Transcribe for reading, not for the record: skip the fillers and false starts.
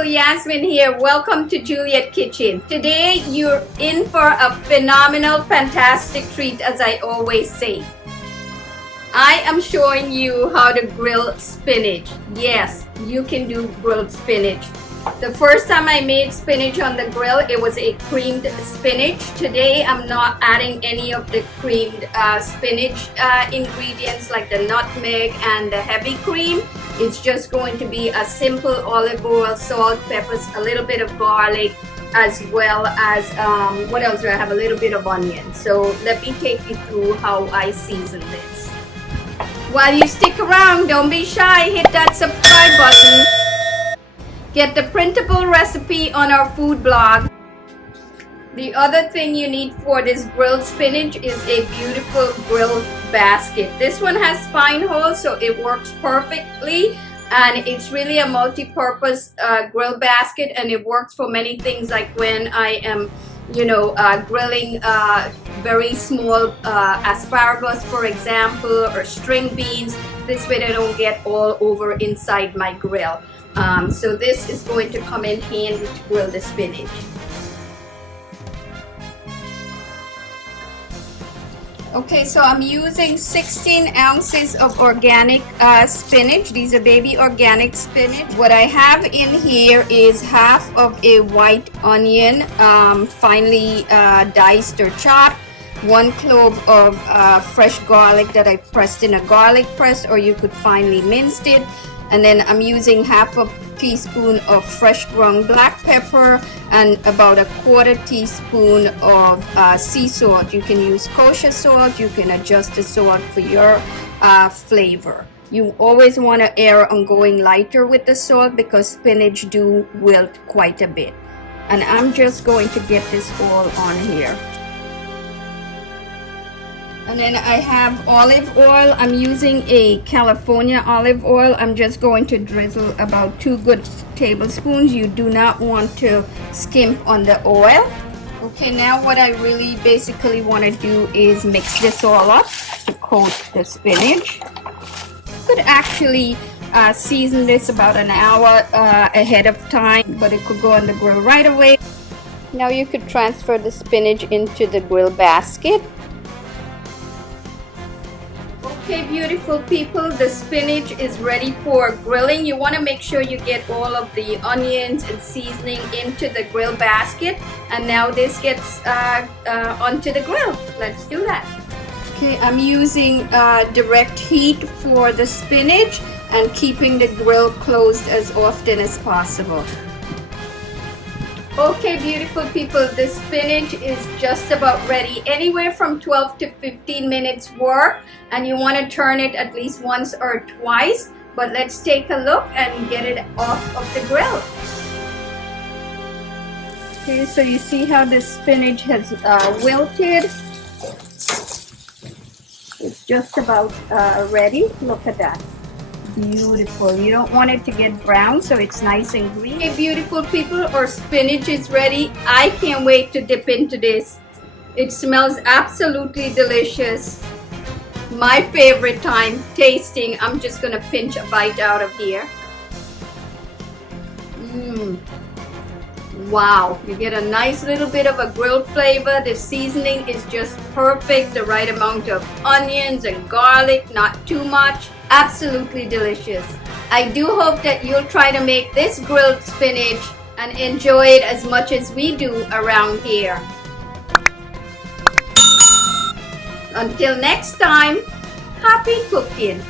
people, Yasmin here. Welcome to Juliet Kitchen. Today you're in for a phenomenal, fantastic treat, as I always say. I am showing you how to grill spinach. Yes, you can do grilled spinach. The first time I made spinach on the grill, it was a creamed spinach. Today I'm not adding any of the creamed spinach ingredients like the nutmeg and the heavy cream. It's just going to be a simple olive oil, salt, peppers, a little bit of garlic, as well as what else do I have? A little bit of onion. So let me take you through how I season this. While you stick around, don't be shy, hit that subscribe button. Get the printable recipe on our food blog. The other thing you need for this grilled spinach is a beautiful grill basket. This one has spine holes, so it works perfectly, and it's really a multi-purpose grill basket, and it works for many things, like when I am grilling very small asparagus, for example, or string beans. This way they don't get all over inside my grill. So this is going to come in handy to grill the spinach. Okay, so I'm using 16 ounces of organic spinach. These are baby organic spinach. What I have in here is half of a white onion, finely diced or chopped, 1 clove of fresh garlic that I pressed in a garlic press, or you could finely mince it. And then I'm using half a teaspoon of fresh ground black pepper and about a 1/4 teaspoon of sea salt. You can use kosher salt. You can adjust the salt for your flavor. You always want to err on going lighter with the salt because spinach do wilt quite a bit. And I'm just going to get this all on here. And then I have olive oil. I'm using a California olive oil. I'm just going to drizzle about 2 good tablespoons. You do not want to skimp on the oil. Okay, now what I really basically want to do is mix this all up to coat the spinach. You could actually season this about an hour ahead of time, but it could go on the grill right away. Now you could transfer the spinach into the grill basket. Okay, beautiful people, the spinach is ready for grilling. You want to make sure you get all of the onions and seasoning into the grill basket. And now this gets onto the grill. Let's do that. Okay, I'm using direct heat for the spinach and keeping the grill closed as often as possible. Okay, beautiful people, the spinach is just about ready. Anywhere from 12 to 15 minutes work, and you want to turn it at least once or twice. But let's take a look and get it off of the grill. Okay, so you see how the spinach has wilted. It's just about ready. Look at that. Beautiful. You don't want it to get brown, so it's nice and green. Hey, beautiful people, our spinach is ready. I can't wait to dip into this. It smells absolutely delicious. My favorite time tasting. I'm just gonna pinch a bite out of here. Wow, you get a nice little bit of a grilled flavor. The seasoning is just perfect, the right amount of onions and garlic, not too much. Absolutely delicious. I do hope that you'll try to make this grilled spinach and enjoy it as much as we do around here. Until next time, happy cooking.